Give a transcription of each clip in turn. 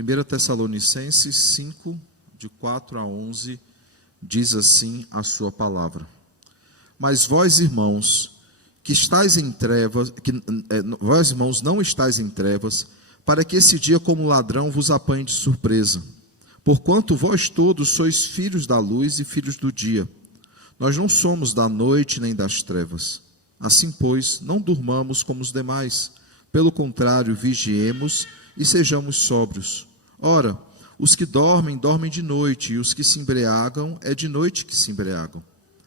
1 Tessalonicenses 5, de 4 a 11, diz assim a sua palavra. Mas vós, irmãos, que estáis em trevas, vós, irmãos, não estáis em trevas, para que esse dia como ladrão vos apanhe de surpresa. Porquanto vós todos sois filhos da luz e filhos do dia. Nós não somos da noite nem das trevas. Assim, pois, não durmamos como os demais. Pelo contrário, vigiemos e sejamos sóbrios. Ora, os que dormem, dormem de noite, e os que se embriagam, é de noite que se embriagam.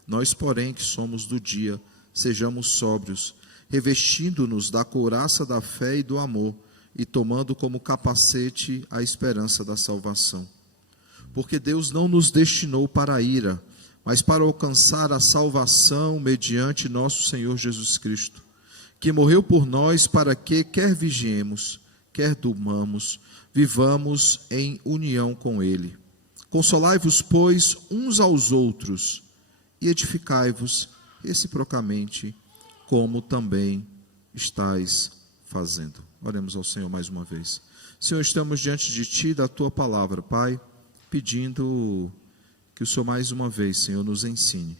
Nós, porém, que somos do dia, sejamos sóbrios, revestindo-nos da couraça da fé e do amor, e tomando como capacete a esperança da salvação. Porque Deus não nos destinou para a ira, mas para alcançar a salvação mediante nosso Senhor Jesus Cristo, que morreu por nós para que, quer vigiemos, quer durmamos, vivamos em união com Ele. Consolai-vos, pois, uns aos outros, e edificai-vos reciprocamente, como também estáis fazendo. Oremos ao Senhor mais uma vez. Senhor, estamos diante de Ti, da Tua palavra, Pai, pedindo que o Senhor mais uma vez, Senhor, nos ensine.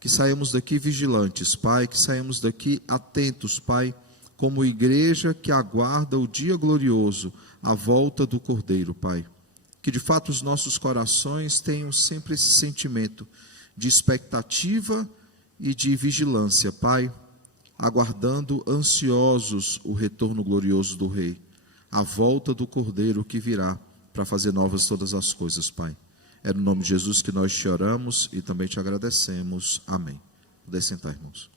Que saímos daqui vigilantes, Pai, que saímos daqui atentos, Pai, como igreja que aguarda o dia glorioso, a volta do Cordeiro, Pai. Que de fato os nossos corações tenham sempre esse sentimento de expectativa e de vigilância, Pai, aguardando ansiosos o retorno glorioso do Rei, a volta do Cordeiro que virá para fazer novas todas as coisas, Pai. É no nome de Jesus que nós te oramos e também te agradecemos. Amém. Podem sentar, irmãos.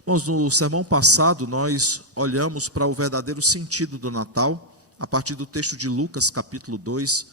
Irmãos, no sermão passado nós olhamos para o verdadeiro sentido do Natal, a partir do texto de Lucas, capítulo 2,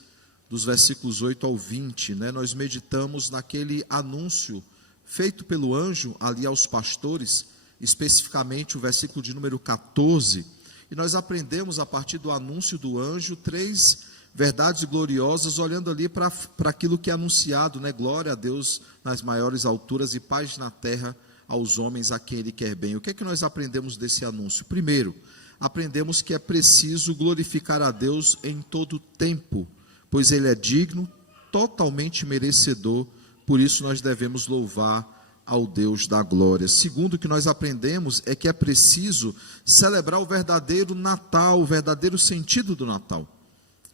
dos versículos 8 ao 20, né? Nós meditamos naquele anúncio feito pelo anjo ali aos pastores, especificamente o versículo de número 14, e nós aprendemos a partir do anúncio do anjo 3 verdades gloriosas, olhando ali para aquilo que é anunciado, né? Glória a Deus nas maiores alturas e paz na terra aos homens a quem Ele quer bem. O que é que nós aprendemos desse anúncio? Primeiro, aprendemos que é preciso glorificar a Deus em todo tempo, pois Ele é digno, totalmente merecedor, por isso nós devemos louvar ao Deus da glória. Segundo, o que nós aprendemos é que é preciso celebrar o verdadeiro Natal, o verdadeiro sentido do Natal,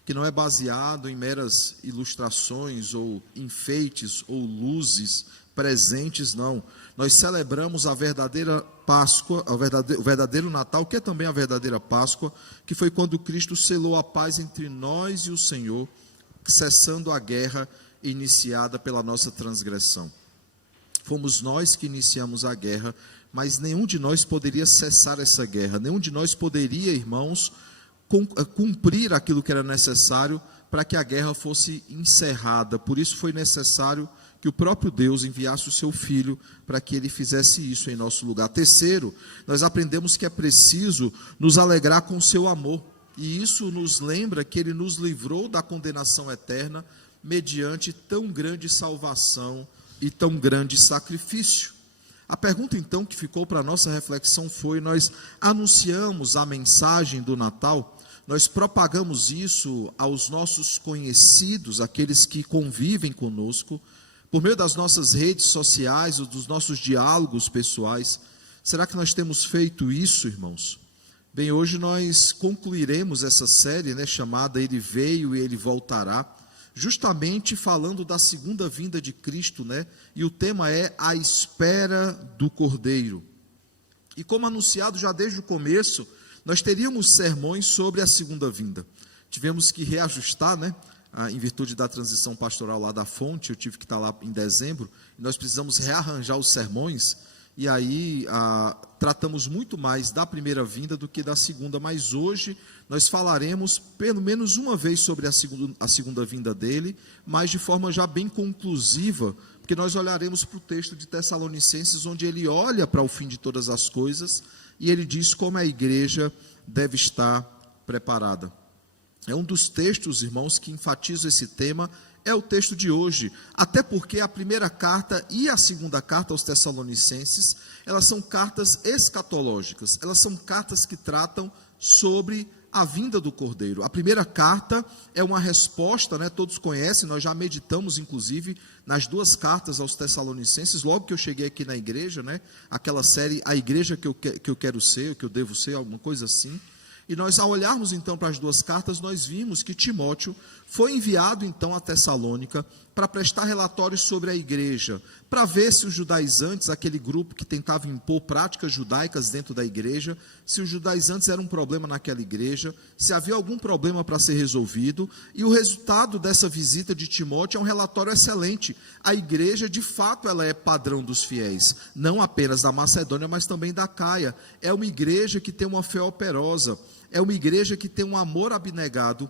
que não é baseado em meras ilustrações ou enfeites ou luzes presentes, não. Nós celebramos a verdadeira Páscoa, o verdadeiro Natal, que é também a verdadeira Páscoa, que foi quando Cristo selou a paz entre nós e o Senhor, cessando a guerra iniciada pela nossa transgressão. Fomos nós que iniciamos a guerra, mas nenhum de nós poderia cessar essa guerra, nenhum de nós poderia, irmãos, cumprir aquilo que era necessário para que a guerra fosse encerrada. Por isso foi necessário que o próprio Deus enviasse o seu Filho para que Ele fizesse isso em nosso lugar. Terceiro, nós aprendemos que é preciso nos alegrar com o seu amor, e isso nos lembra que Ele nos livrou da condenação eterna mediante tão grande salvação e tão grande sacrifício. A pergunta então que ficou para a nossa reflexão foi: nós anunciamos a mensagem do Natal, nós propagamos isso aos nossos conhecidos, aqueles que convivem conosco, por meio das nossas redes sociais ou dos nossos diálogos pessoais? Será que nós temos feito isso, irmãos? Bem, hoje nós concluiremos essa série, né, chamada Ele Veio e Ele Voltará, justamente falando da segunda vinda de Cristo, né? E o tema é a espera do Cordeiro. E como anunciado já desde o começo, nós teríamos sermões sobre a segunda vinda. Tivemos que reajustar, né? Em virtude da transição pastoral lá da fonte, eu tive que estar lá em dezembro, e nós precisamos rearranjar os sermões, e aí tratamos muito mais da primeira vinda do que da segunda, mas hoje nós falaremos pelo menos uma vez sobre a segunda vinda dele, mas de forma já bem conclusiva, porque nós olharemos para o texto de Tessalonicenses, onde ele olha para o fim de todas as coisas, e ele diz como a igreja deve estar preparada. É um dos textos, irmãos, que enfatiza esse tema, é o texto de hoje, até porque a primeira carta e a segunda carta aos Tessalonicenses, elas são cartas escatológicas, elas são cartas que tratam sobre a vinda do Cordeiro. A primeira carta é uma resposta, né, todos conhecem, nós já meditamos inclusive nas duas cartas aos Tessalonicenses, logo que eu cheguei aqui na igreja, né, aquela série, a igreja que eu quero ser, que eu devo ser, alguma coisa assim. E nós, ao olharmos então para as duas cartas, nós vimos que Timóteo foi enviado então a Tessalônica para prestar relatórios sobre a igreja, para ver se os judaizantes, aquele grupo que tentava impor práticas judaicas dentro da igreja, se os judaizantes eram um problema naquela igreja, se havia algum problema para ser resolvido. E o resultado dessa visita de Timóteo é um relatório excelente. A igreja, de fato, ela é padrão dos fiéis, não apenas da Macedônia, mas também da Caia. É uma igreja que tem uma fé operosa, é uma igreja que tem um amor abnegado,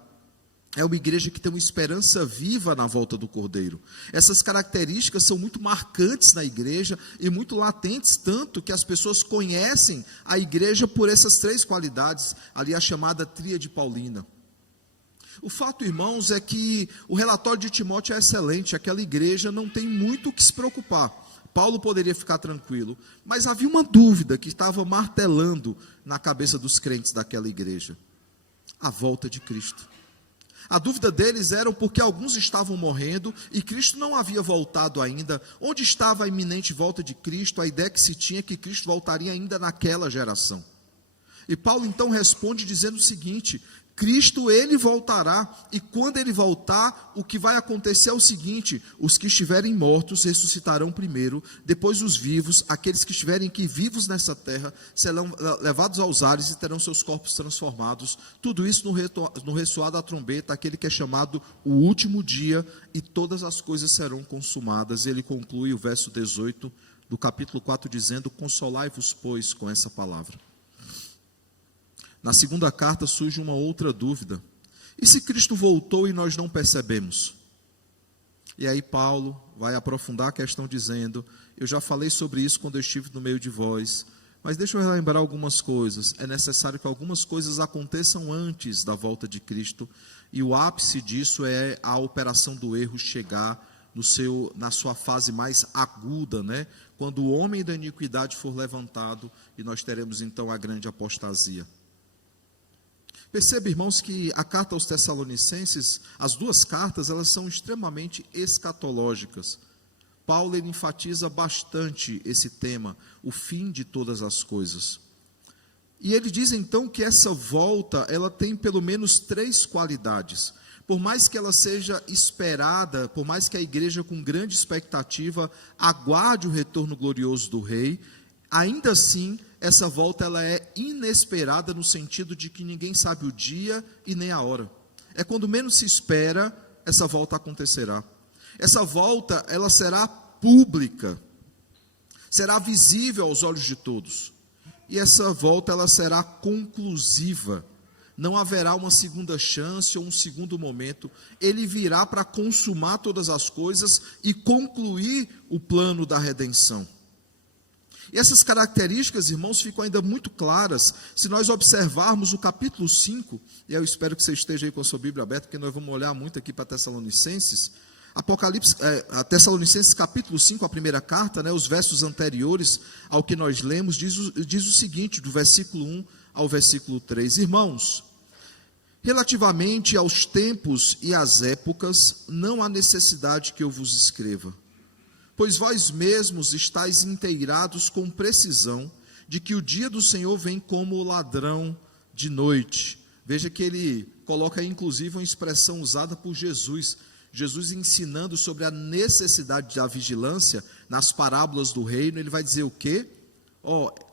é uma igreja que tem uma esperança viva na volta do Cordeiro. Essas características são muito marcantes na igreja e muito latentes, tanto que as pessoas conhecem a igreja por essas três qualidades, ali a chamada tríade paulina. O fato, irmãos, é que o relatório de Timóteo é excelente, aquela igreja não tem muito o que se preocupar. Paulo poderia ficar tranquilo, mas havia uma dúvida que estava martelando na cabeça dos crentes daquela igreja: a volta de Cristo. A dúvida deles era porque alguns estavam morrendo e Cristo não havia voltado ainda. Onde estava a iminente volta de Cristo? A ideia que se tinha é que Cristo voltaria ainda naquela geração. E Paulo então responde dizendo o seguinte: Cristo, ele voltará, e quando ele voltar, o que vai acontecer é o seguinte: os que estiverem mortos ressuscitarão primeiro, depois os vivos, aqueles que estiverem aqui vivos nessa terra, serão levados aos ares e terão seus corpos transformados. Tudo isso no ressoar da trombeta, aquele que é chamado o último dia, e todas as coisas serão consumadas. Ele conclui o verso 18 do capítulo 4 dizendo: consolai-vos, pois, com essa palavra. Na segunda carta surge uma outra dúvida: e se Cristo voltou e nós não percebemos? E aí Paulo vai aprofundar a questão dizendo: eu já falei sobre isso quando eu estive no meio de vós, mas deixa eu relembrar algumas coisas. É necessário que algumas coisas aconteçam antes da volta de Cristo, e o ápice disso é a operação do erro chegar na sua fase mais aguda, né? Quando o homem da iniquidade for levantado, e nós teremos então a grande apostasia. Perceba, irmãos, que a carta aos Tessalonicenses, as duas cartas, elas são extremamente escatológicas. Paulo, ele enfatiza bastante esse tema, o fim de todas as coisas. E ele diz então que essa volta, ela tem pelo menos três qualidades. Por mais que ela seja esperada, por mais que a igreja com grande expectativa aguarde o retorno glorioso do rei, ainda assim, essa volta ela é inesperada no sentido de que ninguém sabe o dia e nem a hora. É quando menos se espera, essa volta acontecerá. Essa volta, ela será pública, será visível aos olhos de todos. E essa volta, ela será conclusiva. Não haverá uma segunda chance ou um segundo momento. Ele virá para consumar todas as coisas e concluir o plano da redenção. E essas características, irmãos, ficam ainda muito claras se nós observarmos o capítulo 5, e eu espero que você esteja aí com a sua Bíblia aberta, porque nós vamos olhar muito aqui para Tessalonicenses. Tessalonicenses capítulo 5, a primeira carta, né, os versos anteriores ao que nós lemos, diz o seguinte, do versículo 1 ao versículo 3. Irmãos, relativamente aos tempos e às épocas, não há necessidade que eu vos escreva, pois vós mesmos estáis inteirados com precisão de que o dia do Senhor vem como ladrão de noite. Veja que ele coloca aí, inclusive, uma expressão usada por Jesus. Jesus ensinando sobre a necessidade da vigilância nas parábolas do reino. Ele vai dizer o quê?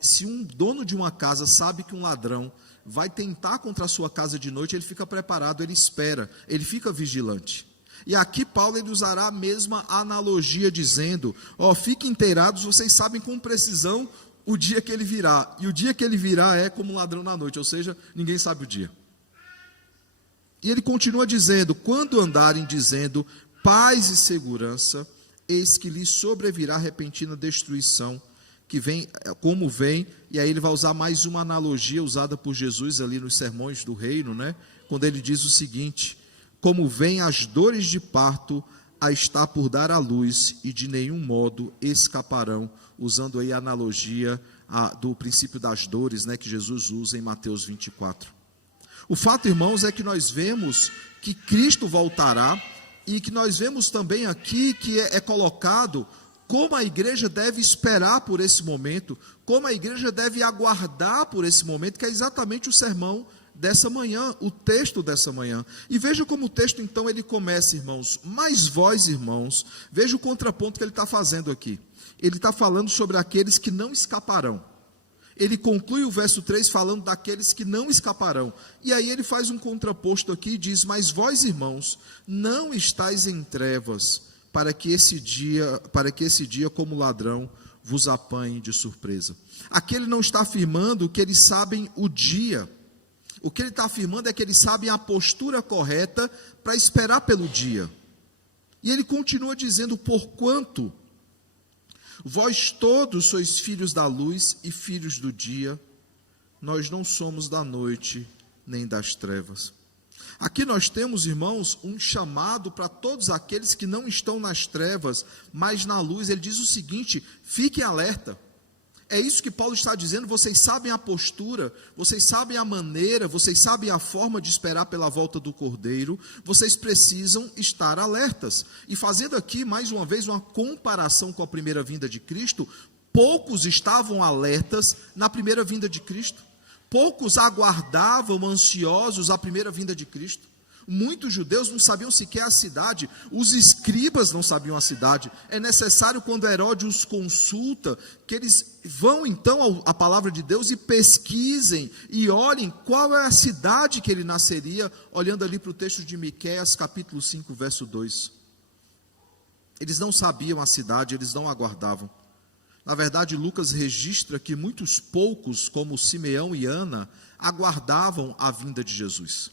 Se um dono de uma casa sabe que um ladrão vai tentar contra a sua casa de noite, ele fica preparado, ele espera, ele fica vigilante. E aqui Paulo ele usará a mesma analogia dizendo, fiquem inteirados, vocês sabem com precisão o dia que ele virá, e o dia que ele virá é como um ladrão na noite, ou seja, ninguém sabe o dia. E ele continua dizendo, quando andarem dizendo paz e segurança, eis que lhes sobrevirá repentina destruição, que vem, como vem, e aí ele vai usar mais uma analogia usada por Jesus ali nos sermões do reino, né? Quando ele diz o seguinte: como vêm as dores de parto a estar por dar à luz, e de nenhum modo escaparão, usando aí a analogia do princípio das dores, né, que Jesus usa em Mateus 24. O fato, irmãos, é que nós vemos que Cristo voltará e que nós vemos também aqui que é colocado como a igreja deve esperar por esse momento, como a igreja deve aguardar por esse momento, que é exatamente o sermão dessa manhã, o texto dessa manhã. E veja como o texto, então, ele começa, irmãos. Mas vós, irmãos, veja o contraponto que ele está fazendo aqui. Ele está falando sobre aqueles que não escaparão. Ele conclui o verso 3 falando daqueles que não escaparão. E aí ele faz um contraposto aqui e diz: mas vós, irmãos, não estáis em trevas, para que esse dia, como ladrão, vos apanhe de surpresa. Aqui ele não está afirmando que eles sabem o dia. O que ele está afirmando é que eles sabem a postura correta para esperar pelo dia. E ele continua dizendo: porquanto vós todos sois filhos da luz e filhos do dia, nós não somos da noite nem das trevas. Aqui nós temos, irmãos, um chamado para todos aqueles que não estão nas trevas, mas na luz. Ele diz o seguinte: fiquem alerta. É isso que Paulo está dizendo. Vocês sabem a postura, vocês sabem a maneira, vocês sabem a forma de esperar pela volta do Cordeiro. Vocês precisam estar alertas. E fazendo aqui, mais uma vez, uma comparação com a primeira vinda de Cristo, poucos estavam alertas na primeira vinda de Cristo. Poucos aguardavam ansiosos a primeira vinda de Cristo. Muitos judeus não sabiam sequer a cidade, os escribas não sabiam a cidade. É necessário, quando Herodes os consulta, que eles vão então à palavra de Deus e pesquisem e olhem qual é a cidade que ele nasceria, olhando ali para o texto de Miqueias, capítulo 5, verso 2. Eles não sabiam a cidade, eles não aguardavam. Na verdade, Lucas registra que muitos poucos, como Simeão e Ana, aguardavam a vinda de Jesus.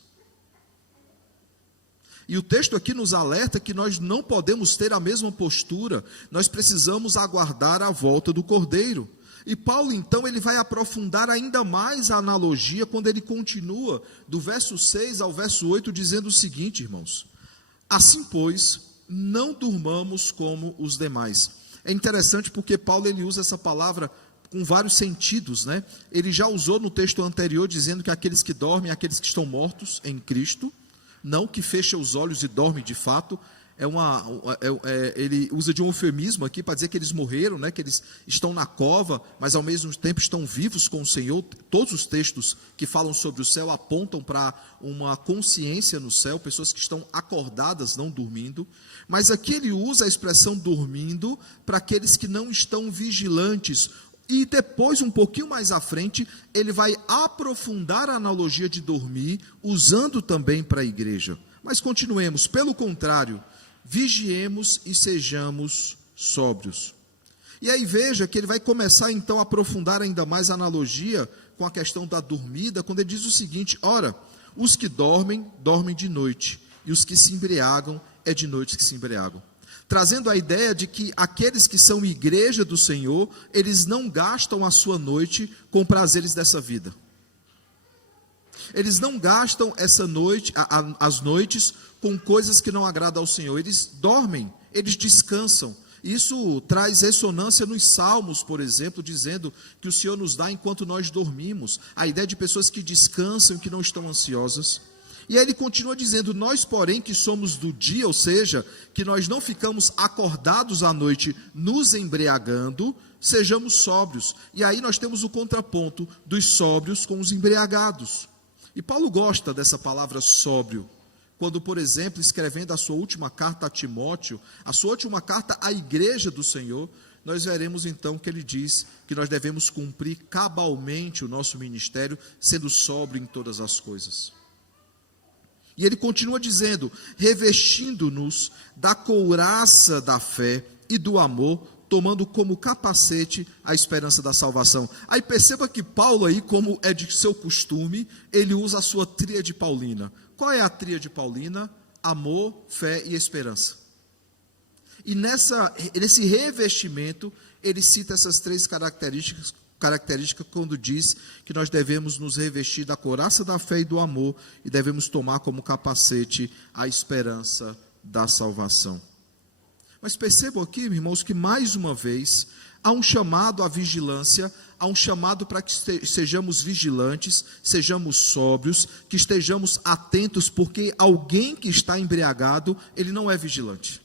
E o texto aqui nos alerta que nós não podemos ter a mesma postura, nós precisamos aguardar a volta do Cordeiro. E Paulo, então, ele vai aprofundar ainda mais a analogia quando ele continua, do verso 6 ao verso 8, dizendo o seguinte, irmãos: assim, pois, não durmamos como os demais. É interessante porque Paulo ele usa essa palavra com vários sentidos, né? Ele já usou no texto anterior dizendo que aqueles que dormem, aqueles que estão mortos em Cristo, não que fecha os olhos e dorme de fato. Ele usa de um eufemismo aqui para dizer que eles morreram, né? Que eles estão na cova, mas ao mesmo tempo estão vivos com o Senhor. Todos os textos que falam sobre o céu apontam para uma consciência no céu, pessoas que estão acordadas, não dormindo. Mas aqui ele usa a expressão dormindo para aqueles que não estão vigilantes. E depois, um pouquinho mais à frente, ele vai aprofundar a analogia de dormir, usando também para a igreja. Mas continuemos, pelo contrário, vigiemos e sejamos sóbrios. E aí veja que ele vai começar então a aprofundar ainda mais a analogia com a questão da dormida, quando ele diz o seguinte: ora, os que dormem, dormem de noite, e os que se embriagam, é de noite que se embriagam. Trazendo a ideia de que aqueles que são igreja do Senhor, eles não gastam a sua noite com prazeres dessa vida. Eles não gastam essa noite, as noites com coisas que não agradam ao Senhor. Eles dormem, eles descansam. Isso traz ressonância nos Salmos, por exemplo, dizendo que o Senhor nos dá enquanto nós dormimos. A ideia de pessoas que descansam, que não estão ansiosas. E aí ele continua dizendo: nós, porém, que somos do dia, ou seja, que nós não ficamos acordados à noite nos embriagando, sejamos sóbrios. E aí nós temos o contraponto dos sóbrios com os embriagados. E Paulo gosta dessa palavra sóbrio, quando, por exemplo, escrevendo a sua última carta a Timóteo, a sua última carta à igreja do Senhor, nós veremos então que ele diz que nós devemos cumprir cabalmente o nosso ministério, sendo sóbrio em todas as coisas. E ele continua dizendo: revestindo-nos da couraça da fé e do amor, tomando como capacete a esperança da salvação. Aí perceba que Paulo aí, como é de seu costume, ele usa a sua tríade paulina. Qual é a tríade paulina? Amor, fé e esperança. E nesse revestimento, ele cita essas três características quando diz que nós devemos nos revestir da couraça da fé e do amor e devemos tomar como capacete a esperança da salvação. Mas percebam aqui, irmãos, que mais uma vez há um chamado à vigilância, há um chamado para que sejamos vigilantes, sejamos sóbrios, que estejamos atentos, porque alguém que está embriagado, ele não é vigilante.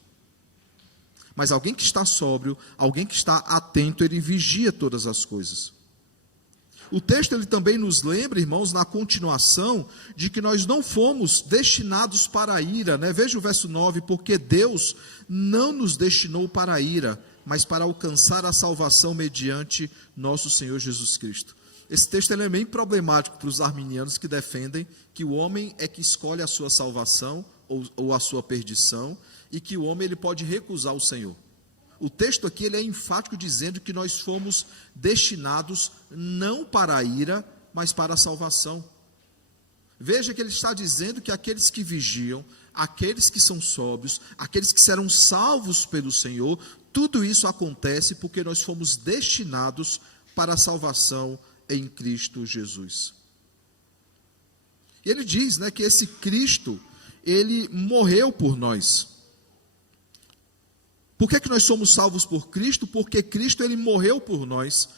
Mas alguém que está sóbrio, alguém que está atento, ele vigia todas as coisas. O texto ele também nos lembra, irmãos, na continuação, de que nós não fomos destinados para a ira, né? Veja o verso 9, porque Deus não nos destinou para a ira, mas para alcançar a salvação mediante nosso Senhor Jesus Cristo. Esse texto ele é bem problemático para os arminianos que defendem que o homem é que escolhe a sua salvação ou a sua perdição, e que o homem ele pode recusar o Senhor. O texto aqui ele é enfático dizendo que nós fomos destinados não para a ira, mas para a salvação. Veja que ele está dizendo que aqueles que vigiam, aqueles que são sóbrios, aqueles que serão salvos pelo Senhor, tudo isso acontece porque nós fomos destinados para a salvação em Cristo Jesus. E ele diz, né, que esse Cristo, ele morreu por nós. Por que nós somos salvos por Cristo? Porque Cristo ele morreu por nós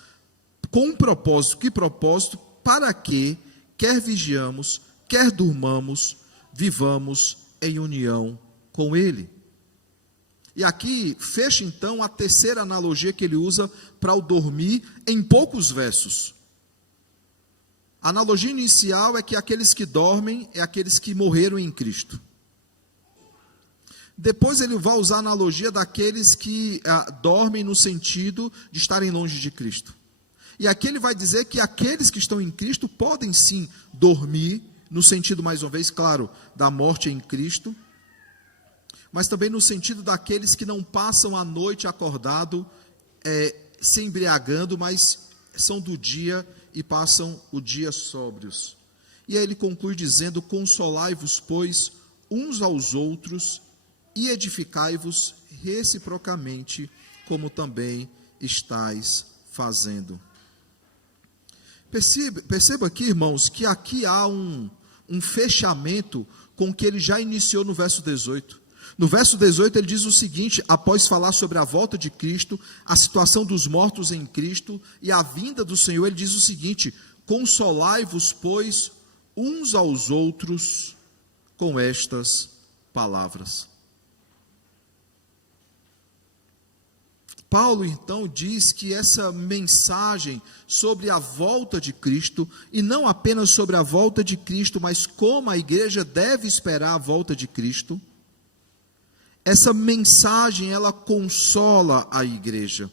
com um propósito. Que propósito? Para que, quer vigiamos, quer durmamos, vivamos em união com Ele. E aqui fecha então a terceira analogia que ele usa para o dormir em poucos versos. A analogia inicial é que aqueles que dormem é aqueles que morreram em Cristo. Depois ele vai usar a analogia daqueles que dormem no sentido de estarem longe de Cristo. E aqui ele vai dizer que aqueles que estão em Cristo podem sim dormir, no sentido, mais uma vez, claro, da morte em Cristo, mas também no sentido daqueles que não passam a noite acordado, se embriagando, mas são do dia e passam o dia sóbrios. E aí ele conclui dizendo: consolai-vos, pois, uns aos outros, e edificai-vos reciprocamente, como também estáis fazendo. Perceba aqui, irmãos, que aqui há um fechamento com o que ele já iniciou no verso 18. No verso 18 ele diz o seguinte, após falar sobre a volta de Cristo, a situação dos mortos em Cristo e a vinda do Senhor, ele diz o seguinte: consolai-vos, pois, uns aos outros com estas palavras. Paulo então diz que essa mensagem sobre a volta de Cristo, e não apenas sobre a volta de Cristo, mas como a igreja deve esperar a volta de Cristo, essa mensagem ela consola a igreja.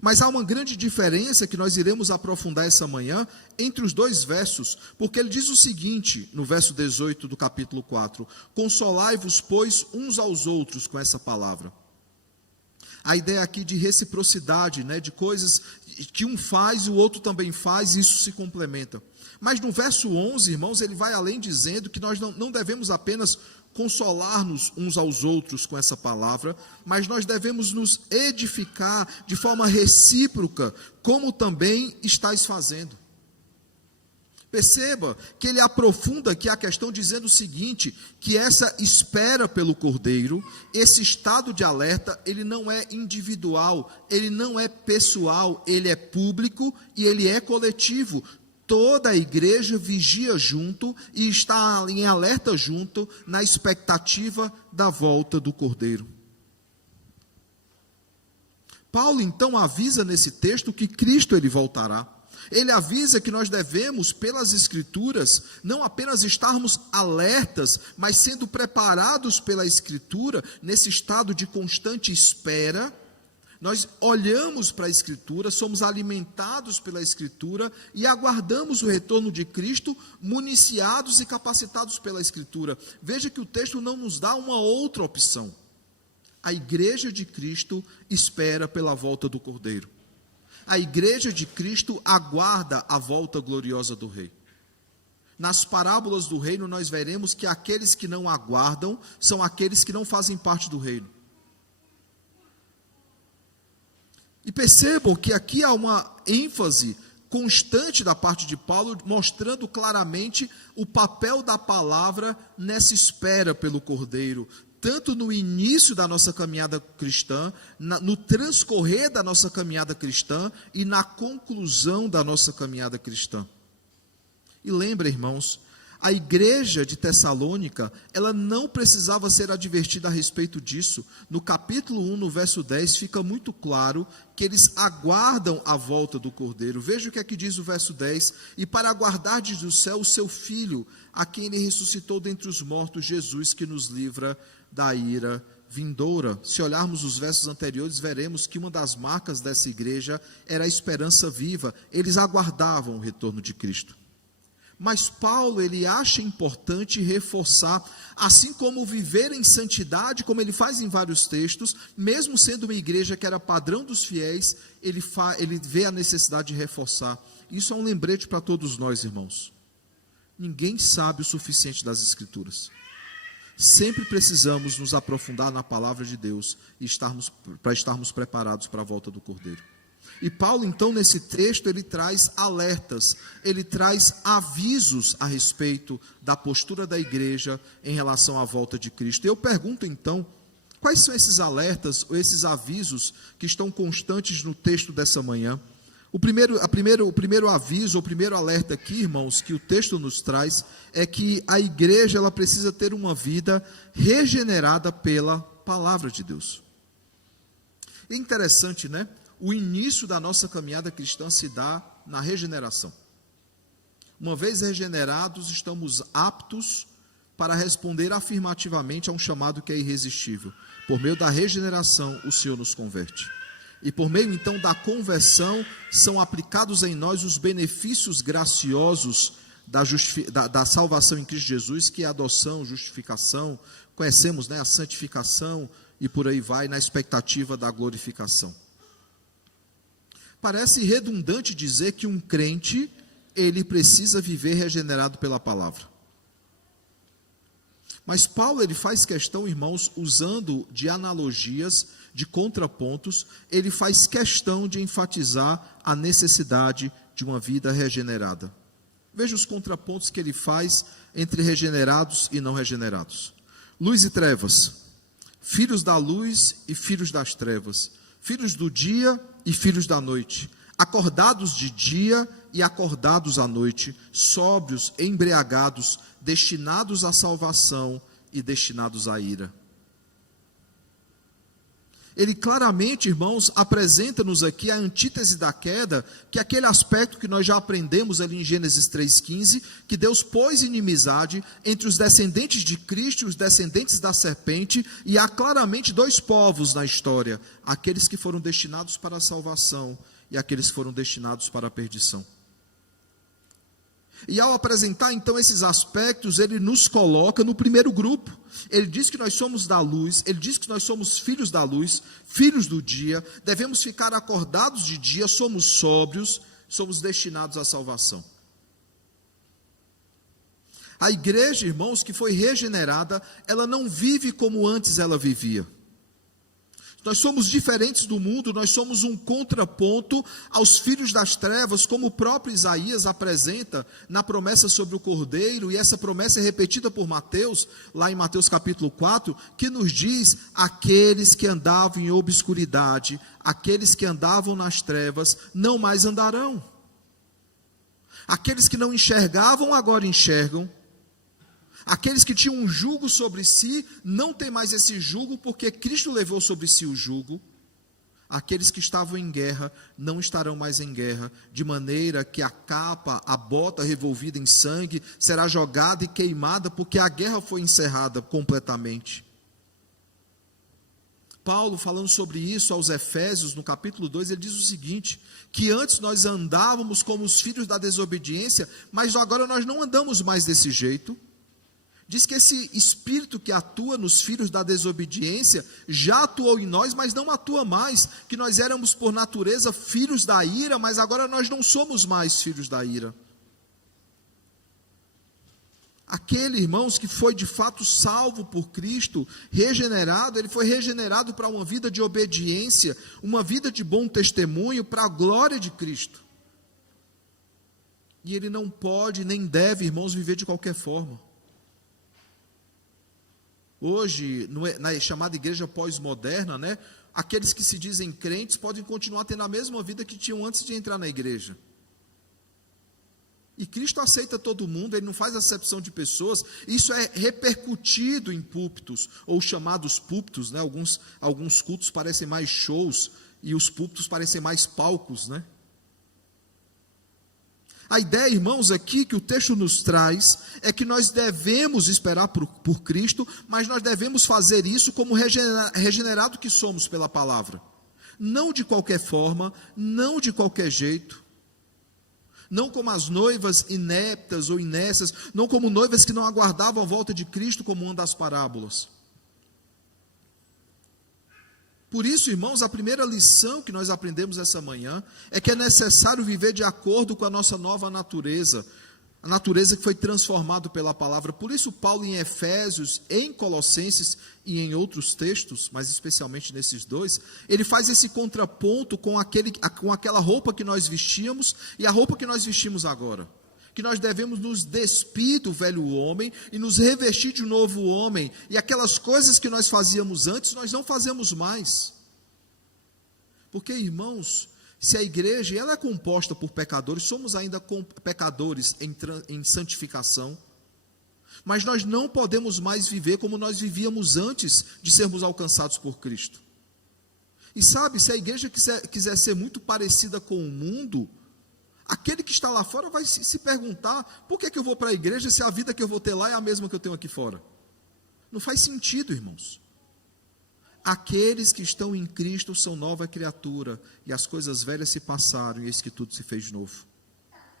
Mas há uma grande diferença que nós iremos aprofundar essa manhã entre os dois versos, porque ele diz o seguinte, no verso 18 do capítulo 4, consolai-vos, pois, uns aos outros com essa palavra. A ideia aqui de reciprocidade, né, de coisas que um faz e o outro também faz, e isso se complementa. Mas no verso 11, irmãos, ele vai além dizendo que nós não devemos apenas consolar-nos uns aos outros com essa palavra, mas nós devemos nos edificar de forma recíproca, como também estáis fazendo. Perceba que ele aprofunda aqui a questão dizendo o seguinte, que essa espera pelo Cordeiro, esse estado de alerta, ele não é individual, ele não é pessoal, ele é público e ele é coletivo. Toda a igreja vigia junto e está em alerta junto na expectativa da volta do Cordeiro. Paulo então avisa nesse texto que Cristo ele voltará. Ele avisa que nós devemos, pelas Escrituras, não apenas estarmos alertas, mas sendo preparados pela Escritura, nesse estado de constante espera. Nós olhamos para a Escritura, somos alimentados pela Escritura e aguardamos o retorno de Cristo, municiados e capacitados pela Escritura. Veja que o texto não nos dá uma outra opção. A igreja de Cristo espera pela volta do Cordeiro. A igreja de Cristo aguarda a volta gloriosa do Rei. Nas parábolas do reino nós veremos que aqueles que não aguardam são aqueles que não fazem parte do reino. E percebam que aqui há uma ênfase constante da parte de Paulo, mostrando claramente o papel da palavra nessa espera pelo Cordeiro, tanto no início da nossa caminhada cristã, no transcorrer da nossa caminhada cristã e na conclusão da nossa caminhada cristã. E lembra, irmãos, a igreja de Tessalônica, ela não precisava ser advertida a respeito disso. No capítulo 1, no verso 10, fica muito claro que eles aguardam a volta do Cordeiro. Veja o que é que diz o verso 10: e para aguardardes do céu o seu Filho, a quem ele ressuscitou dentre os mortos, Jesus, que nos livra da ira vindoura. Se olharmos os versos anteriores, veremos que uma das marcas dessa igreja era a esperança viva. Eles aguardavam o retorno de Cristo. Mas Paulo, ele acha importante reforçar, assim como viver em santidade, como ele faz em vários textos, mesmo sendo uma igreja que era padrão dos fiéis, ele vê a necessidade de reforçar. Isso é um lembrete para todos nós, irmãos. Ninguém sabe o suficiente das Escrituras. Sempre precisamos nos aprofundar na palavra de Deus para estarmos preparados para a volta do Cordeiro. E Paulo, então, nesse texto, ele traz alertas, ele traz avisos a respeito da postura da igreja em relação à volta de Cristo. E eu pergunto, então, quais são esses alertas, ou esses avisos que estão constantes no texto dessa manhã? O primeiro aviso, o primeiro alerta aqui, irmãos, que o texto nos traz, é que a igreja, ela precisa ter uma vida regenerada pela palavra de Deus. É interessante, né? O início da nossa caminhada cristã se dá na regeneração. Uma vez regenerados, estamos aptos para responder afirmativamente a um chamado que é irresistível. Por meio da regeneração, o Senhor nos converte. E por meio, então, da conversão, são aplicados em nós os benefícios graciosos da salvação em Cristo Jesus, que é a adoção, justificação, conhecemos, né, a santificação, e por aí vai, na expectativa da glorificação. Parece redundante dizer que um crente, ele precisa viver regenerado pela palavra. Mas Paulo, ele faz questão, irmãos, usando de analogias, de contrapontos, ele faz questão de enfatizar a necessidade de uma vida regenerada. Veja os contrapontos que ele faz entre regenerados e não regenerados. Luz e trevas, filhos da luz e filhos das trevas, filhos do dia e filhos da noite, acordados de dia e acordados à noite, sóbrios, embriagados, destinados à salvação e destinados à ira. Ele claramente, irmãos, apresenta-nos aqui a antítese da queda, que é aquele aspecto que nós já aprendemos ali em Gênesis 3,15, que Deus pôs inimizade entre os descendentes de Cristo e os descendentes da serpente, e há claramente dois povos na história, aqueles que foram destinados para a salvação e aqueles que foram destinados para a perdição. E ao apresentar então esses aspectos, ele nos coloca no primeiro grupo. Ele diz que nós somos da luz, ele diz que nós somos filhos da luz, filhos do dia, devemos ficar acordados de dia, somos sóbrios, somos destinados à salvação. A igreja, irmãos, que foi regenerada, ela não vive como antes ela vivia. Nós somos diferentes do mundo, nós somos um contraponto aos filhos das trevas, como o próprio Isaías apresenta na promessa sobre o Cordeiro, e essa promessa é repetida por Mateus, lá em Mateus capítulo 4, que nos diz: aqueles que andavam em obscuridade, aqueles que andavam nas trevas, não mais andarão. Aqueles que não enxergavam, agora enxergam. Aqueles que tinham um jugo sobre si, não tem mais esse jugo, porque Cristo levou sobre si o jugo. Aqueles que estavam em guerra, não estarão mais em guerra, de maneira que a capa, a bota revolvida em sangue, será jogada e queimada, porque a guerra foi encerrada completamente. Paulo, falando sobre isso aos Efésios, no capítulo 2, ele diz o seguinte: que antes nós andávamos como os filhos da desobediência, mas agora nós não andamos mais desse jeito. Diz que esse espírito que atua nos filhos da desobediência já atuou em nós, mas não atua mais, que nós éramos por natureza filhos da ira, mas agora nós não somos mais filhos da ira. Aquele, irmãos, que foi de fato salvo por Cristo, regenerado, ele foi regenerado para uma vida de obediência, uma vida de bom testemunho para a glória de Cristo. E ele não pode nem deve, irmãos, viver de qualquer forma. Hoje, na chamada igreja pós-moderna, né, aqueles que se dizem crentes podem continuar tendo a mesma vida que tinham antes de entrar na igreja. E Cristo aceita todo mundo, Ele não faz acepção de pessoas. Isso é repercutido em púlpitos, ou chamados púlpitos, né? Alguns cultos parecem mais shows, e os púlpitos parecem mais palcos, né? A ideia, irmãos, aqui que o texto nos traz, é que nós devemos esperar por Cristo, mas nós devemos fazer isso como regenerado que somos pela palavra. Não de qualquer forma, não de qualquer jeito, não como as noivas ineptas ou inércias, não como noivas que não aguardavam a volta de Cristo, como uma das parábolas. Por isso, irmãos, a primeira lição que nós aprendemos essa manhã é que é necessário viver de acordo com a nossa nova natureza, a natureza que foi transformada pela palavra. Por isso, Paulo, em Efésios, em Colossenses e em outros textos, mas especialmente nesses dois, ele faz esse contraponto com aquela roupa que nós vestíamos e a roupa que nós vestimos agora. Que nós devemos nos despir do velho homem e nos revestir de um novo homem, e aquelas coisas que nós fazíamos antes, nós não fazemos mais. Porque, irmãos, se a igreja ela é composta por pecadores, somos ainda pecadores em santificação, mas nós não podemos mais viver como nós vivíamos antes de sermos alcançados por Cristo. E sabe, se a igreja quiser ser muito parecida com o mundo, aquele que está lá fora vai se perguntar: por que eu vou para a igreja se a vida que eu vou ter lá é a mesma que eu tenho aqui fora? Não faz sentido, irmãos. Aqueles que estão em Cristo são nova criatura, e as coisas velhas se passaram, e eis que tudo se fez novo.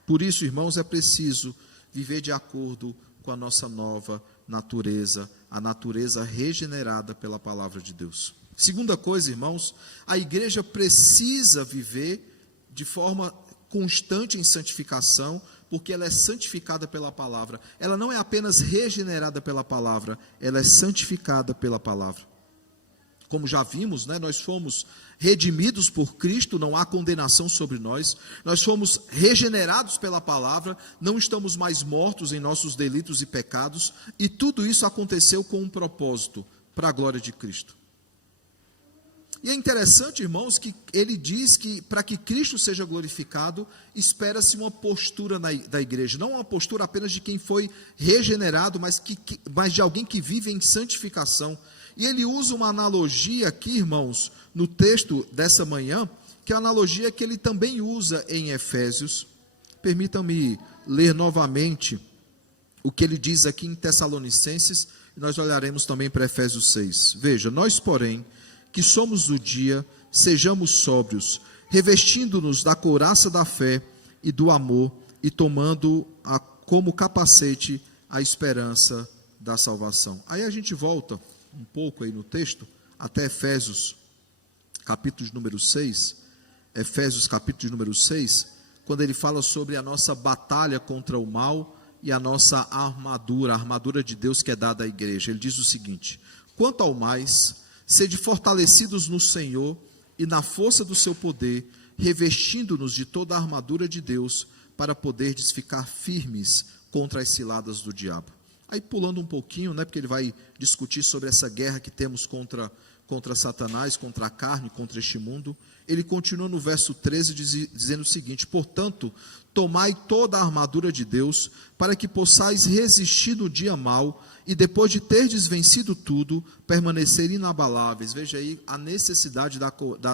Por isso, irmãos, é preciso viver de acordo com a nossa nova natureza, a natureza regenerada pela palavra de Deus. Segunda coisa, irmãos, a igreja precisa viver de forma constante em santificação, porque ela é santificada pela palavra. Ela não é apenas regenerada pela palavra, ela é santificada pela palavra. Como já vimos, né, nós fomos redimidos por Cristo, não há condenação sobre nós. Nós fomos regenerados pela palavra, não estamos mais mortos em nossos delitos e pecados, e tudo isso aconteceu com um propósito, para a glória de Cristo. E é interessante, irmãos, que ele diz que para que Cristo seja glorificado, espera-se uma postura da igreja, não uma postura apenas de quem foi regenerado, mas de alguém que vive em santificação. E ele usa uma analogia aqui, irmãos, no texto dessa manhã, que é a analogia que ele também usa em Efésios. Permitam-me ler novamente o que ele diz aqui em Tessalonicenses, e nós olharemos também para Efésios 6. Veja: nós, porém, que somos do dia, sejamos sóbrios, revestindo-nos da couraça da fé e do amor, e tomando como capacete a esperança da salvação. Aí a gente volta um pouco aí no texto, até Efésios, capítulo de número 6, Efésios, capítulo de número 6, quando ele fala sobre a nossa batalha contra o mal e a nossa armadura, a armadura de Deus que é dada à igreja. Ele diz o seguinte: quanto ao mais, sede fortalecidos no Senhor e na força do seu poder, revestindo-nos de toda a armadura de Deus, para poderdes ficar firmes contra as ciladas do diabo. Aí pulando um pouquinho, né, porque ele vai discutir sobre essa guerra que temos contra Satanás, contra a carne, contra este mundo. Ele continua no verso 13 dizendo o seguinte: portanto, tomai toda a armadura de Deus, para que possais resistir no dia mau, e depois de terdes vencido tudo, permanecer inabaláveis. Veja aí a necessidade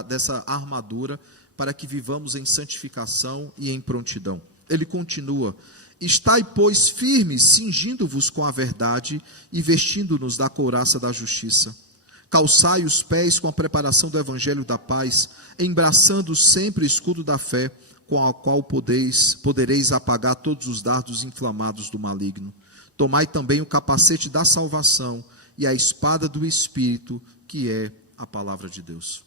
dessa armadura, para que vivamos em santificação e em prontidão. Ele continua: estai, pois, firmes, cingindo-vos com a verdade e vestindo-nos da couraça da justiça. Calçai os pés com a preparação do evangelho da paz, embraçando sempre o escudo da fé, com a qual podereis apagar todos os dardos inflamados do maligno. Tomai também o capacete da salvação e a espada do Espírito, que é a palavra de Deus.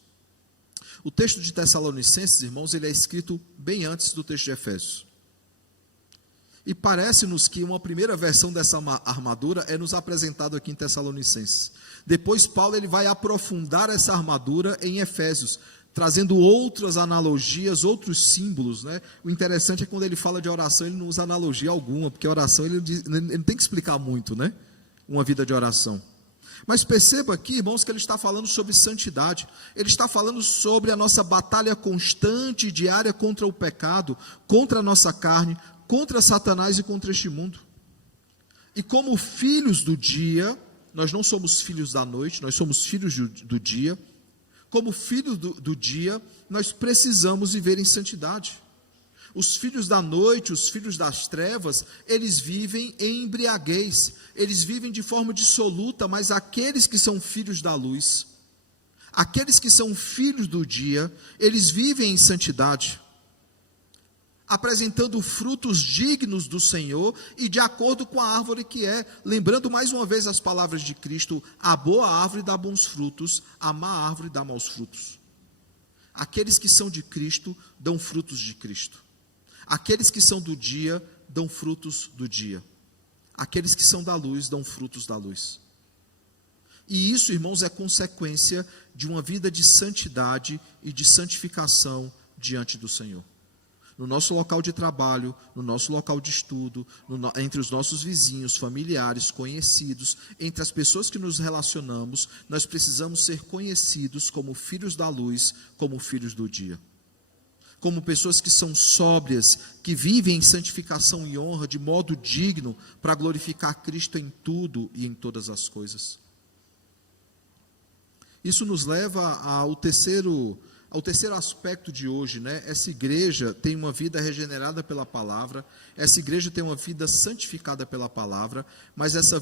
O texto de Tessalonicenses, irmãos, ele é escrito bem antes do texto de Efésios. E parece-nos que uma primeira versão dessa armadura é nos apresentado aqui em Tessalonicenses. Depois Paulo ele vai aprofundar essa armadura em Efésios, trazendo outras analogias, outros símbolos, né? O interessante é que quando ele fala de oração, ele não usa analogia alguma, porque a oração ele não tem que explicar muito, né? Uma vida de oração. Mas perceba aqui, irmãos, que ele está falando sobre santidade. Ele está falando sobre a nossa batalha constante e diária contra o pecado, contra a nossa carne, contra Satanás e contra este mundo. E como filhos do dia, nós não somos filhos da noite, nós somos filhos do dia. Como filhos do dia, nós precisamos viver em santidade. Os filhos da noite, os filhos das trevas, eles vivem em embriaguez, eles vivem de forma dissoluta, mas aqueles que são filhos da luz, aqueles que são filhos do dia, eles vivem em santidade, apresentando frutos dignos do Senhor e de acordo com a árvore que é. Lembrando mais uma vez as palavras de Cristo: a boa árvore dá bons frutos, a má árvore dá maus frutos. Aqueles que são de Cristo dão frutos de Cristo. Aqueles que são do dia dão frutos do dia. Aqueles que são da luz dão frutos da luz. E isso, irmãos, é consequência de uma vida de santidade e de santificação diante do Senhor. No nosso local de trabalho, no nosso local de estudo, entre os nossos vizinhos, familiares, conhecidos, entre as pessoas que nos relacionamos, nós precisamos ser conhecidos como filhos da luz, como filhos do dia. Como pessoas que são sóbrias, que vivem em santificação e honra de modo digno para glorificar Cristo em tudo e em todas as coisas. Isso nos leva ao terceiro aspecto de hoje, né? Essa igreja tem uma vida regenerada pela palavra, essa igreja tem uma vida santificada pela palavra, mas essa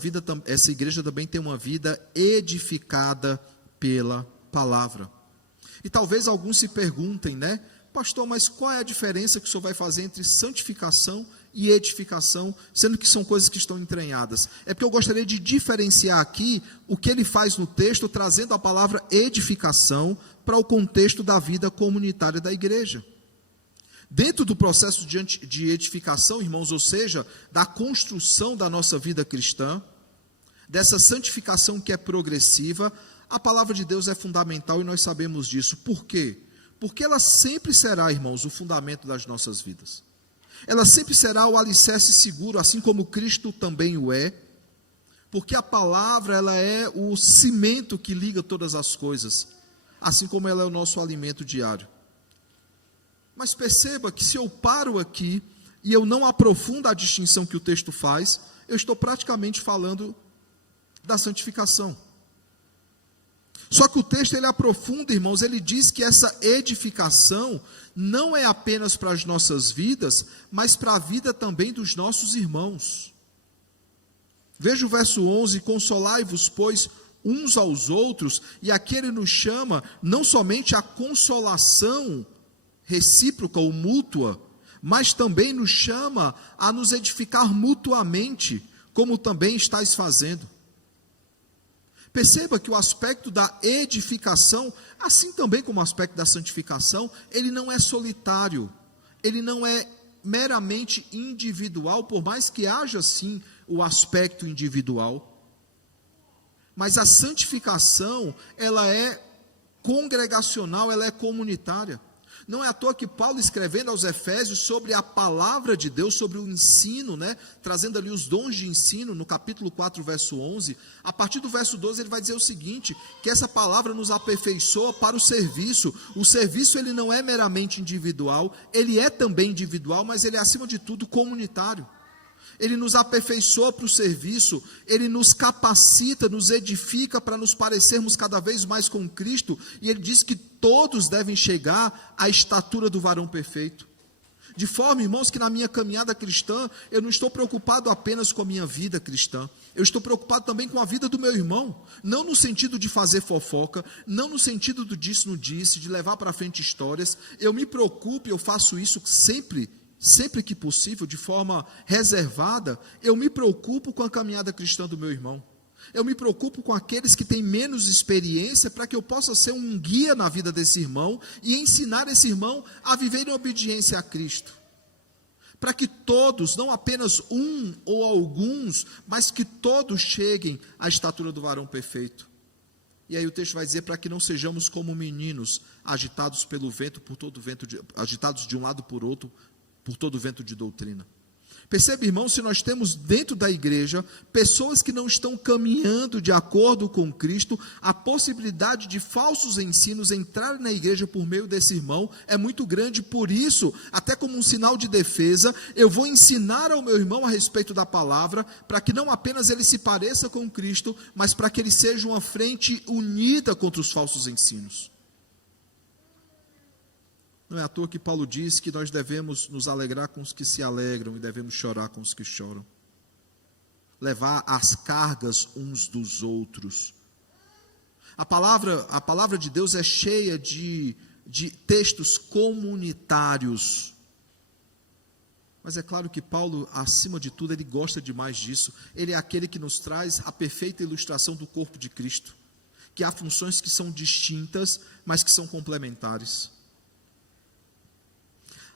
igreja também tem uma vida edificada pela palavra. E talvez alguns se perguntem, né? Pastor, mas qual é a diferença que o senhor vai fazer entre santificação e edificação, sendo que são coisas que estão entranhadas? É porque eu gostaria de diferenciar aqui o que ele faz no texto, trazendo a palavra edificação para o contexto da vida comunitária da igreja. Dentro do processo de edificação, irmãos, ou seja, da construção da nossa vida cristã, dessa santificação que é progressiva, a palavra de Deus é fundamental e nós sabemos disso. Por quê? Porque ela sempre será, irmãos, o fundamento das nossas vidas. Ela sempre será o alicerce seguro, assim como Cristo também o é, porque a palavra, ela é o cimento que liga todas as coisas, assim como ela é o nosso alimento diário. Mas perceba que se eu paro aqui e eu não aprofundo a distinção que o texto faz, eu estou praticamente falando da santificação. Só que o texto ele aprofunda, irmãos, ele diz que essa edificação não é apenas para as nossas vidas, mas para a vida também dos nossos irmãos. Veja o verso 11: consolai-vos, pois, uns aos outros, e aqui ele nos chama não somente a consolação recíproca ou mútua, mas também nos chama a nos edificar mutuamente, como também estáis fazendo. Perceba que o aspecto da edificação, assim também como o aspecto da santificação, ele não é solitário, ele não é meramente individual, por mais que haja sim o aspecto individual. Mas a santificação, ela é congregacional, ela é comunitária. Não é à toa que Paulo, escrevendo aos Efésios sobre a palavra de Deus, sobre o ensino, né, trazendo ali os dons de ensino, no capítulo 4, verso 11, a partir do verso 12 ele vai dizer o seguinte, que essa palavra nos aperfeiçoa para o serviço. O serviço ele não é meramente individual, ele é também individual, mas ele é acima de tudo comunitário. Ele nos aperfeiçoa para o serviço, ele nos capacita, nos edifica para nos parecermos cada vez mais com Cristo, e ele diz que todos devem chegar à estatura do varão perfeito. De forma, irmãos, que na minha caminhada cristã, eu não estou preocupado apenas com a minha vida cristã, eu estou preocupado também com a vida do meu irmão, não no sentido de fazer fofoca, não no sentido do disse no disse, de levar para frente histórias. Eu me preocupo, eu faço isso sempre que possível, de forma reservada. Eu me preocupo com a caminhada cristã do meu irmão. Eu me preocupo com aqueles que têm menos experiência, para que eu possa ser um guia na vida desse irmão e ensinar esse irmão a viver em obediência a Cristo. Para que todos, não apenas um ou alguns, mas que todos cheguem à estatura do varão perfeito. E aí o texto vai dizer, para que não sejamos como meninos, agitados pelo vento, agitados de um lado por outro, por todo vento de doutrina. Percebe, irmão, se nós temos dentro da igreja pessoas que não estão caminhando de acordo com Cristo, a possibilidade de falsos ensinos entrarem na igreja por meio desse irmão é muito grande. Por isso, até como um sinal de defesa, eu vou ensinar ao meu irmão a respeito da palavra, para que não apenas ele se pareça com Cristo, mas para que ele seja uma frente unida contra os falsos ensinos. Não é à toa que Paulo diz que nós devemos nos alegrar com os que se alegram e devemos chorar com os que choram. Levar as cargas uns dos outros. A palavra de Deus é cheia de textos comunitários. Mas é claro que Paulo, acima de tudo, ele gosta demais disso. Ele é aquele que nos traz a perfeita ilustração do corpo de Cristo. Que há funções que são distintas, mas que são complementares.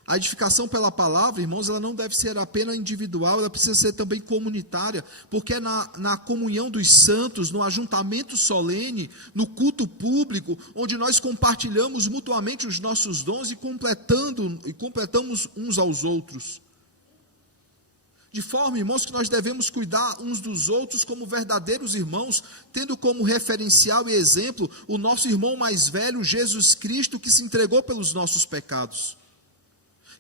A edificação pela palavra, irmãos, ela não deve ser apenas individual, ela precisa ser também comunitária, porque é na comunhão dos santos, no ajuntamento solene, no culto público, onde nós compartilhamos mutuamente os nossos dons e completamos uns aos outros. De forma, irmãos, que nós devemos cuidar uns dos outros como verdadeiros irmãos, tendo como referencial e exemplo o nosso irmão mais velho, Jesus Cristo, que se entregou pelos nossos pecados,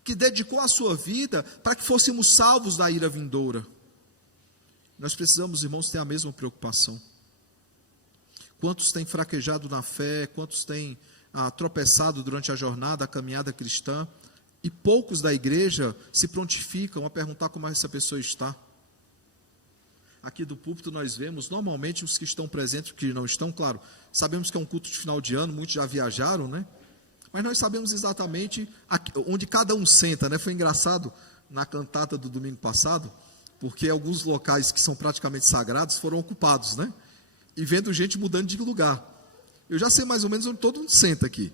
que dedicou a sua vida para que fôssemos salvos da ira vindoura. Nós precisamos, irmãos, ter a mesma preocupação. Quantos têm fraquejado na fé, quantos têm tropeçado durante a jornada, a caminhada cristã, e poucos da igreja se prontificam a perguntar como essa pessoa está. Aqui do púlpito nós vemos, normalmente os que estão presentes, que não estão, claro, sabemos que é um culto de final de ano, muitos já viajaram, né? Mas nós sabemos exatamente onde cada um senta, né? Foi engraçado na cantata do domingo passado, porque alguns locais que são praticamente sagrados foram ocupados, né? E vendo gente mudando de lugar. Eu já sei mais ou menos onde todo mundo senta aqui.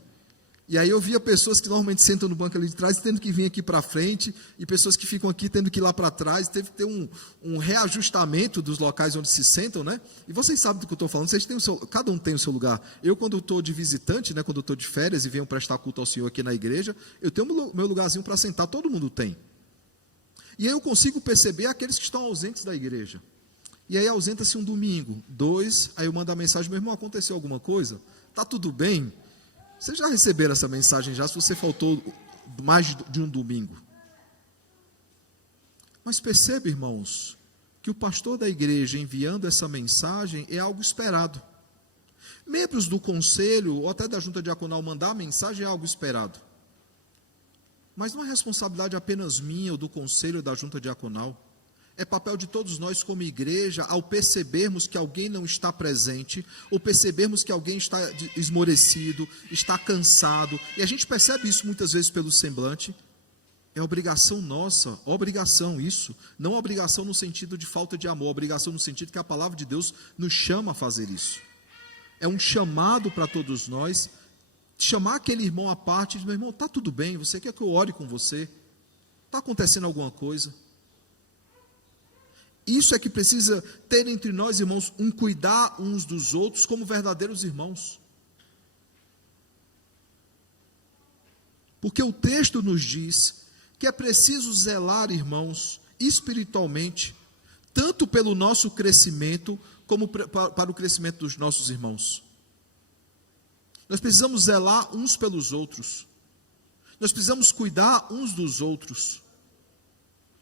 E aí eu via pessoas que normalmente sentam no banco ali de trás, tendo que vir aqui para frente, e pessoas que ficam aqui tendo que ir lá para trás. Teve que ter um reajustamento dos locais onde se sentam, né? E vocês sabem do que eu estou falando, cada um tem o seu lugar. Eu, quando estou de visitante, né, quando estou de férias e venho prestar culto ao Senhor aqui na igreja, eu tenho meu lugarzinho para sentar, todo mundo tem. E aí eu consigo perceber aqueles que estão ausentes da igreja. E aí ausenta-se um domingo, 2, aí eu mando a mensagem: meu irmão, aconteceu alguma coisa? Está tudo bem? Vocês já receberam essa mensagem já, se você faltou mais de um domingo? Mas percebe, irmãos, que o pastor da igreja enviando essa mensagem é algo esperado. Membros do conselho, ou até da junta diaconal, mandar a mensagem é algo esperado. Mas não é responsabilidade apenas minha, ou do conselho, ou da junta diaconal. É papel de todos nós como igreja, ao percebermos que alguém não está presente, ou percebermos que alguém está esmorecido, está cansado, e a gente percebe isso muitas vezes pelo semblante. É obrigação nossa, obrigação isso, não obrigação no sentido de falta de amor, obrigação no sentido que a palavra de Deus nos chama a fazer isso. É um chamado para todos nós, chamar aquele irmão à parte e dizer: meu irmão, está tudo bem, você quer que eu ore com você? Está acontecendo alguma coisa? Isso é que precisa ter entre nós, irmãos, um cuidar uns dos outros como verdadeiros irmãos. Porque o texto nos diz que é preciso zelar, irmãos, espiritualmente, tanto pelo nosso crescimento, como para o crescimento dos nossos irmãos. Nós precisamos zelar uns pelos outros. Nós precisamos cuidar uns dos outros.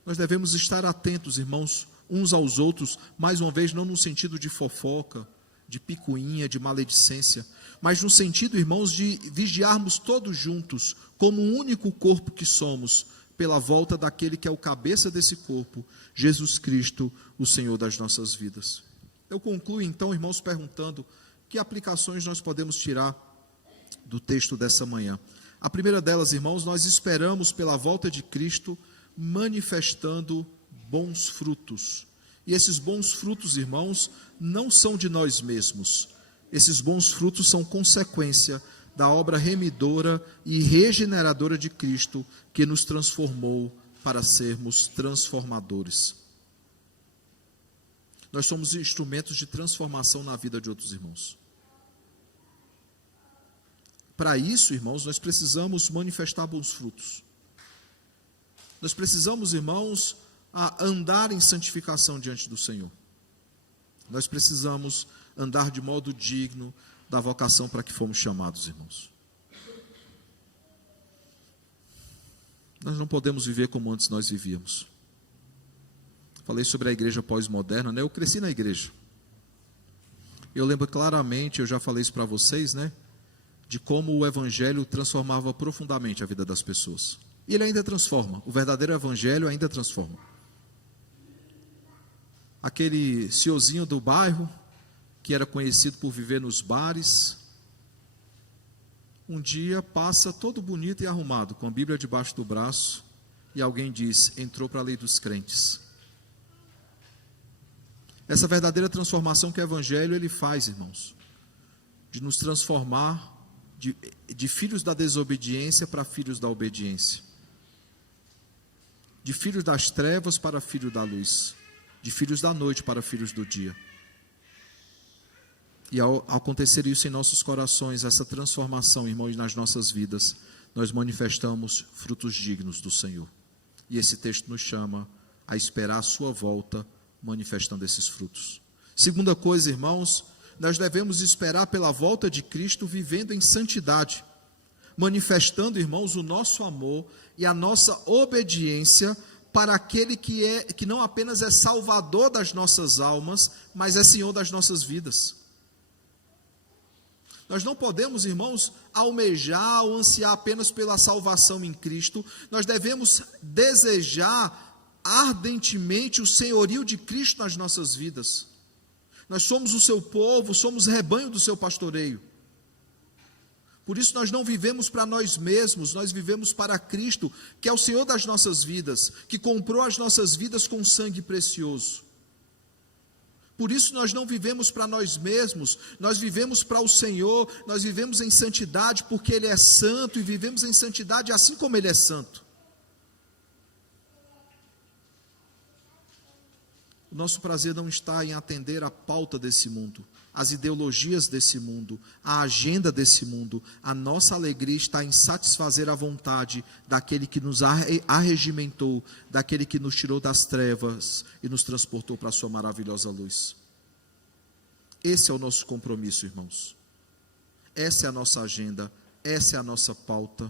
Nós devemos estar atentos, irmãos, uns aos outros, mais uma vez, não no sentido de fofoca, de picuinha, de maledicência, mas no sentido, irmãos, de vigiarmos todos juntos, como um único corpo que somos, pela volta daquele que é o cabeça desse corpo, Jesus Cristo, o Senhor das nossas vidas. Eu concluo então, irmãos, perguntando que aplicações nós podemos tirar do texto dessa manhã. A primeira delas, irmãos, nós esperamos pela volta de Cristo manifestando bons frutos. E esses bons frutos, irmãos, não são de nós mesmos. Esses bons frutos são consequência da obra remidora e regeneradora de Cristo, que nos transformou para sermos transformadores. Nós somos instrumentos de transformação na vida de outros irmãos. Para isso, irmãos, nós precisamos manifestar bons frutos. Nós precisamos, irmãos, a andar em santificação diante do Senhor. Nós precisamos andar de modo digno da vocação para que fomos chamados, irmãos. Nós não podemos viver como antes nós vivíamos. Falei sobre a igreja pós-moderna, né? Eu cresci na igreja. Eu lembro claramente, eu já falei isso para vocês, né? De como o evangelho transformava profundamente a vida das pessoas. E ele ainda transforma. O verdadeiro evangelho ainda transforma. Aquele senhorzinho do bairro, que era conhecido por viver nos bares, um dia passa todo bonito e arrumado, com a Bíblia debaixo do braço, e alguém diz: entrou para a lei dos crentes. Essa verdadeira transformação que o evangelho ele faz, irmãos, de nos transformar de filhos da desobediência para filhos da obediência, de filhos das trevas para filhos da luz, de filhos da noite para filhos do dia. E ao acontecer isso em nossos corações, essa transformação, irmãos, nas nossas vidas, nós manifestamos frutos dignos do Senhor. E esse texto nos chama a esperar a sua volta, manifestando esses frutos. Segunda coisa, irmãos, nós devemos esperar pela volta de Cristo vivendo em santidade, manifestando, irmãos, o nosso amor e a nossa obediência para aquele que não apenas é salvador das nossas almas, mas é Senhor das nossas vidas. Nós não podemos, irmãos, almejar ou ansiar apenas pela salvação em Cristo. Nós devemos desejar ardentemente o senhorio de Cristo nas nossas vidas. Nós somos o seu povo, somos rebanho do seu pastoreio. Por isso nós não vivemos para nós mesmos, nós vivemos para Cristo, que é o Senhor das nossas vidas, que comprou as nossas vidas com sangue precioso. Por isso nós não vivemos para nós mesmos, nós vivemos para o Senhor, nós vivemos em santidade porque Ele é santo e vivemos em santidade assim como Ele é santo. O nosso prazer não está em atender a pauta desse mundo, as ideologias desse mundo, a agenda desse mundo. A nossa alegria está em satisfazer a vontade daquele que nos arregimentou, daquele que nos tirou das trevas e nos transportou para a sua maravilhosa luz. Esse é o nosso compromisso, irmãos. Essa é a nossa agenda, essa é a nossa pauta.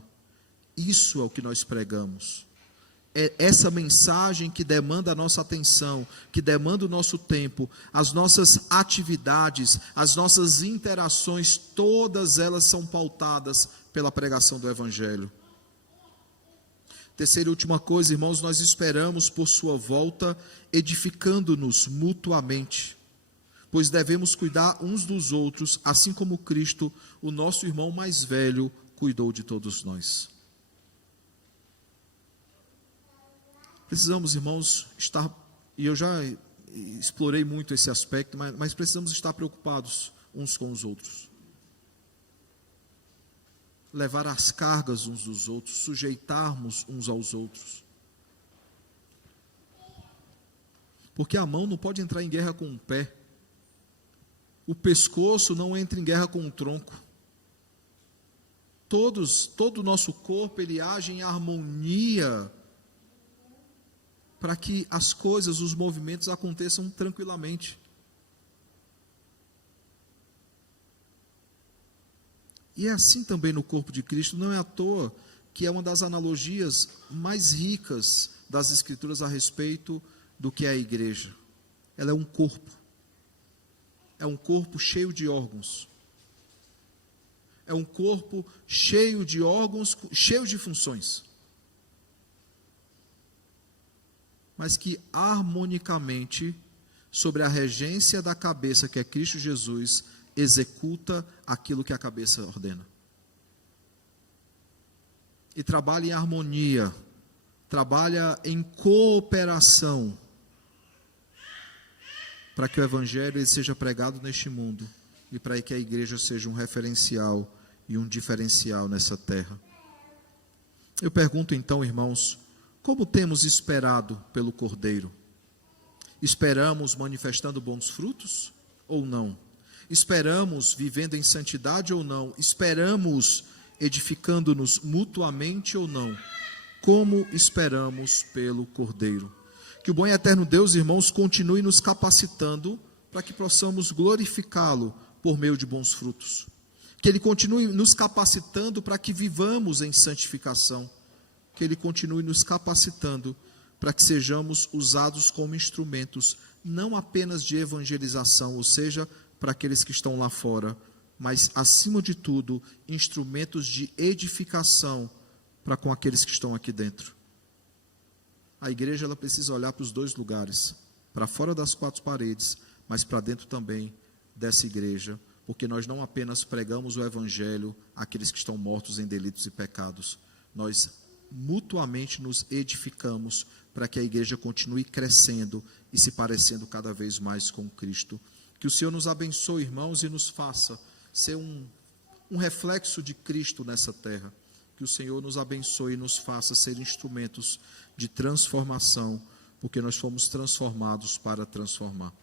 Isso é o que nós pregamos. É essa mensagem que demanda a nossa atenção, que demanda o nosso tempo, as nossas atividades, as nossas interações, todas elas são pautadas pela pregação do Evangelho. Terceira e última coisa, irmãos, nós esperamos por sua volta, edificando-nos mutuamente, pois devemos cuidar uns dos outros, assim como Cristo, o nosso irmão mais velho, cuidou de todos nós. Precisamos, irmãos, estar, e eu já explorei muito esse aspecto, mas precisamos estar preocupados uns com os outros. Levar as cargas uns dos outros, sujeitarmos uns aos outros. Porque a mão não pode entrar em guerra com o pé. O pescoço não entra em guerra com o tronco. Todo o nosso corpo, ele age em harmonia, para que as coisas, os movimentos aconteçam tranquilamente. E é assim também no corpo de Cristo. Não é à toa que é uma das analogias mais ricas das Escrituras a respeito do que é a igreja. Ela é um corpo. É um corpo cheio de órgãos. É um corpo cheio de órgãos, cheio de funções. Mas que harmonicamente, sobre a regência da cabeça, que é Cristo Jesus, executa aquilo que a cabeça ordena. E trabalha em harmonia, trabalha em cooperação, para que o Evangelho seja pregado neste mundo, e para que a igreja seja um referencial e um diferencial nessa terra. Eu pergunto então, irmãos, como temos esperado pelo Cordeiro? Esperamos manifestando bons frutos ou não? Esperamos vivendo em santidade ou não? Esperamos edificando-nos mutuamente ou não? Como esperamos pelo Cordeiro? Que o bom e eterno Deus, irmãos, continue nos capacitando para que possamos glorificá-lo por meio de bons frutos. Que Ele continue nos capacitando para que vivamos em santificação. Que Ele continue nos capacitando para que sejamos usados como instrumentos, não apenas de evangelização, ou seja, para aqueles que estão lá fora, mas, acima de tudo, instrumentos de edificação para com aqueles que estão aqui dentro. A igreja ela precisa olhar para os dois lugares, para fora das quatro paredes, mas para dentro também dessa igreja, porque nós não apenas pregamos o evangelho àqueles que estão mortos em delitos e pecados, nós mutuamente nos edificamos para que a igreja continue crescendo e se parecendo cada vez mais com Cristo. Que o Senhor nos abençoe, irmãos, e nos faça ser um reflexo de Cristo nessa terra. Que o Senhor nos abençoe e nos faça ser instrumentos de transformação, porque nós fomos transformados para transformar.